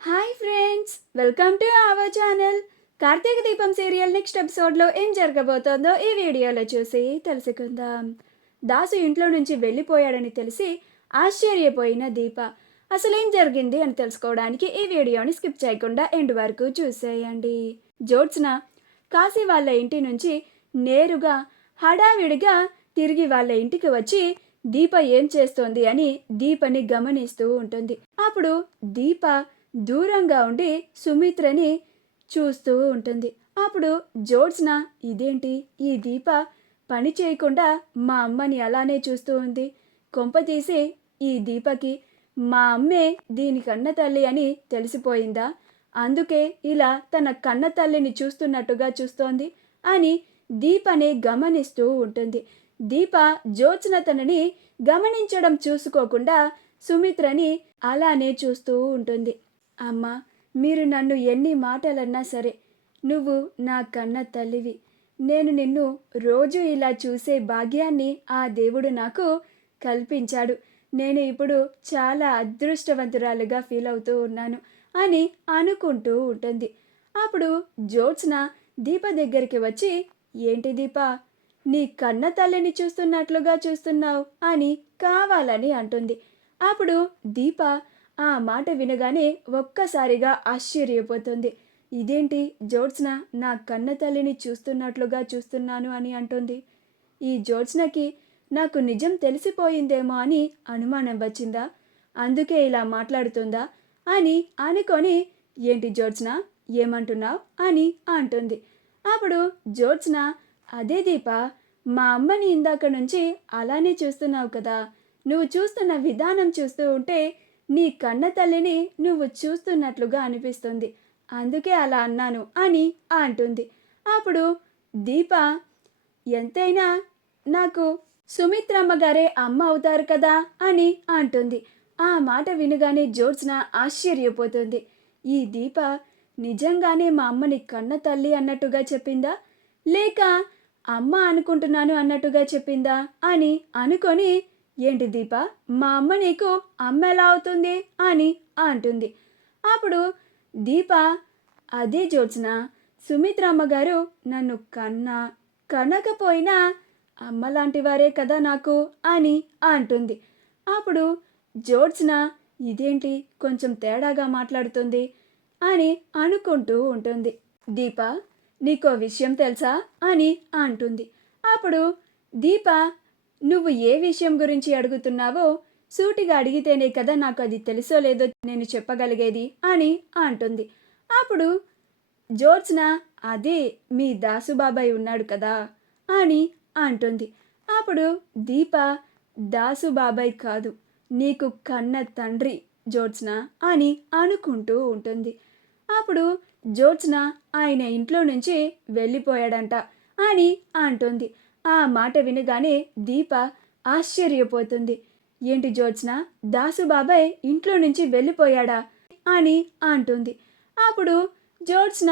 Hi friends, welcome to our channel. Karthika Deepam serial next ఎపిసోడ్లో ఏం జరగబోతోందో ఈ వీడియోలో చూసి తెలుసుకుందాం. దాసు ఇంట్లో నుంచి వెళ్ళిపోయాడని తెలిసి ఆశ్చర్యపోయిన దీప అసలేం జరిగింది అని తెలుసుకోవడానికి ఈ వీడియోని స్కిప్ చేయకుండా ఎండ్ వరకు చూసేయండి. జ్యోత్స్న కాశీ వాళ్ళ ఇంటి నుంచి నేరుగా హడావిడిగా తిరిగి వాళ్ళ ఇంటికి వచ్చి దీప ఏం చేస్తోంది అని దీపని గమనిస్తూ ఉంటుంది. అప్పుడు దీప దూరంగా ఉండి సుమిత్రని చూస్తూ ఉంటుంది. అప్పుడు జ్యోత్స్న, ఇదేంటి ఈ దీప పని చేయకుండా మా అమ్మని అలానే చూస్తూ ఉంది, కొంపతీసి ఈ దీపకి మా అమ్మే దీని కన్న తల్లి అని తెలిసిపోయిందా, అందుకే ఇలా తన కన్న తల్లిని చూస్తున్నట్టుగా చూస్తోంది అని దీపని గమనిస్తూ ఉంటుంది. దీప జ్యోత్స్న తనని గమనించడం చూసుకోకుండా సుమిత్రని అలానే చూస్తూ ఉంటుంది. అమ్మా, మీరు నన్ను ఎన్ని మాటలన్నా సరే, నువ్వు నా కన్న తల్లివి. నేను నిన్ను రోజు ఇలా చూసే భాగ్యాన్ని ఆ దేవుడు నాకు కల్పించాడు. నేను ఇప్పుడు చాలా అదృష్టవంతురాలుగా ఫీల్ అవుతూ ఉన్నాను అని అనుకుంటూ ఉంటుంది. అప్పుడు జ్యోత్స్న దీప దగ్గరికి వచ్చి, ఏంటి దీప, నీ కన్న తల్లిని చూస్తున్నట్లుగా చూస్తున్నావు అని కావాలని అంటుంది. అప్పుడు దీప ఆ మాట వినగానే ఒక్కసారిగా ఆశ్చర్యపోతుంది. ఇదేంటి జ్యోత్స్న నా కన్న తల్లిని చూస్తున్నట్లుగా చూస్తున్నాను అని అంటుంది. ఈ జ్యోత్స్నకి నాకు నిజం తెలిసిపోయిందేమో అని అనుమానం వచ్చిందా, అందుకే ఇలా మాట్లాడుతుందా అని అనుకొని, ఏంటి జ్యోత్స్న ఏమంటున్నావు అని అంటుంది. అప్పుడు జ్యోత్స్న, అదే దీప, మా అమ్మని ఇందాక నుంచి అలానే చూస్తున్నావు కదా, నువ్వు చూస్తున్న విధానం చూస్తూ ఉంటే నీ కన్న తల్లిని నువ్వు చూస్తున్నట్లుగా అనిపిస్తుంది, అందుకే అలా అన్నాను అని అంటుంది. అప్పుడు దీప, ఎంతైనా నాకు సుమిత్రమ్మ గారే అమ్మ అవుతారు కదా అని అంటుంది. ఆ మాట వినగానే జ్యోత్స్న ఆశ్చర్యపోతుంది. ఈ దీప నిజంగానే మా అమ్మని కన్న తల్లి అన్నట్టుగా చెప్పిందా, లేక అమ్మ అనుకుంటున్నాను అన్నట్టుగా చెప్పిందా అని అనుకొని, ఏంటి దీప, మా అమ్మ నీకు అమ్మ ఎలా అవుతుంది అని అంటుంది. అప్పుడు దీప, అదే జ్యోత్స్న, సుమిత్రమ్మ గారు నన్ను కనకపోయినా అమ్మ లాంటి వారే కదా నాకు అని అంటుంది. అప్పుడు జ్యోత్స్న, ఇదేంటి కొంచెం తేడాగా మాట్లాడుతుంది అని అనుకుంటూ ఉంటుంది. దీప, నీకో విషయం తెలుసా అని అంటుంది. అప్పుడు దీప, నువ్వు ఏ విషయం గురించి అడుగుతున్నావో సూటిగా అడిగితేనే కదా నాకు అది తెలుసో లేదో నేను చెప్పగలిగేది అని అంటుంది. అప్పుడు జ్యోత్స్న, అదే మీ దాసుబాబాయ్ ఉన్నాడు కదా అని అంటుంది. అప్పుడు దీప, దాసుబాబాయ్ కాదు, నీకు కన్న తండ్రి జ్యోత్స్న అని అనుకుంటూ ఉంటుంది. అప్పుడు జ్యోత్స్న, ఆయన ఇంట్లో నుంచి వెళ్ళిపోయాడంట అని అంటుంది. ఆ మాట వినగానే దీప ఆశ్చర్యపోతుంది. ఏంటి జ్యోత్స్న, దాసుబాబాయ్ ఇంట్లో నుంచి వెళ్ళిపోయాడా అని అంటుంది. అప్పుడు జ్యోత్స్న,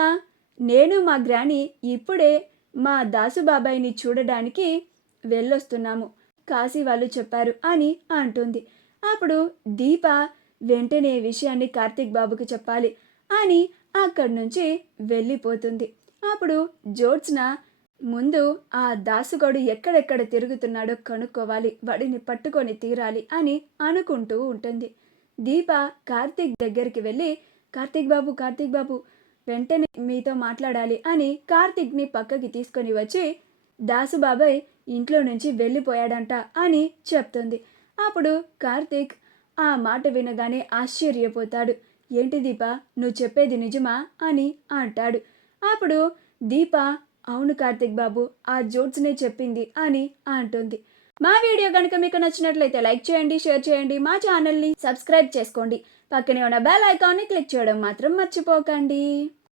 నేను మా గ్రాని ఇప్పుడే మా దాసుబాబాయ్ని చూడడానికి వెళ్ళొస్తున్నాము, కాశీ వాళ్ళు చెప్పారు అని అంటుంది. అప్పుడు దీప వెంటనే విషయాన్ని కార్తీక్ బాబుకి చెప్పాలి అని అక్కడి నుంచి వెళ్ళిపోతుంది. అప్పుడు జ్యోత్స్న, ముందు ఆ దాసుగాడు ఎక్కడెక్కడ తిరుగుతున్నాడో కనుక్కోవాలి, వాడిని పట్టుకొని తీరాలి అని అనుకుంటూ ఉంటుంది. దీప కార్తీక్ దగ్గరికి వెళ్ళి, కార్తీక్ బాబు వెంటనే మీతో మాట్లాడాలి అని కార్తీక్ని పక్కకి తీసుకొని వచ్చి, దాసుబాబాయ్ ఇంట్లో నుంచి వెళ్ళిపోయాడంట అని చెప్తుంది. అప్పుడు కార్తీక్ ఆ మాట వినగానే ఆశ్చర్యపోతాడు. ఏంటి దీప, నువ్వు చెప్పేది నిజమా అని అంటాడు. అప్పుడు దీప, అవును కార్తీక్ బాబు, ఆ జ్యోత్స్నే చెప్పింది అని అంటుంది. మా వీడియో కనుక మీకు నచ్చినట్లయితే లైక్ చేయండి, షేర్ చేయండి, మా ఛానల్ని సబ్స్క్రైబ్ చేసుకోండి, పక్కనే ఉన్న బెల్ ఐకాన్ని క్లిక్ చేయడం మాత్రం మర్చిపోకండి.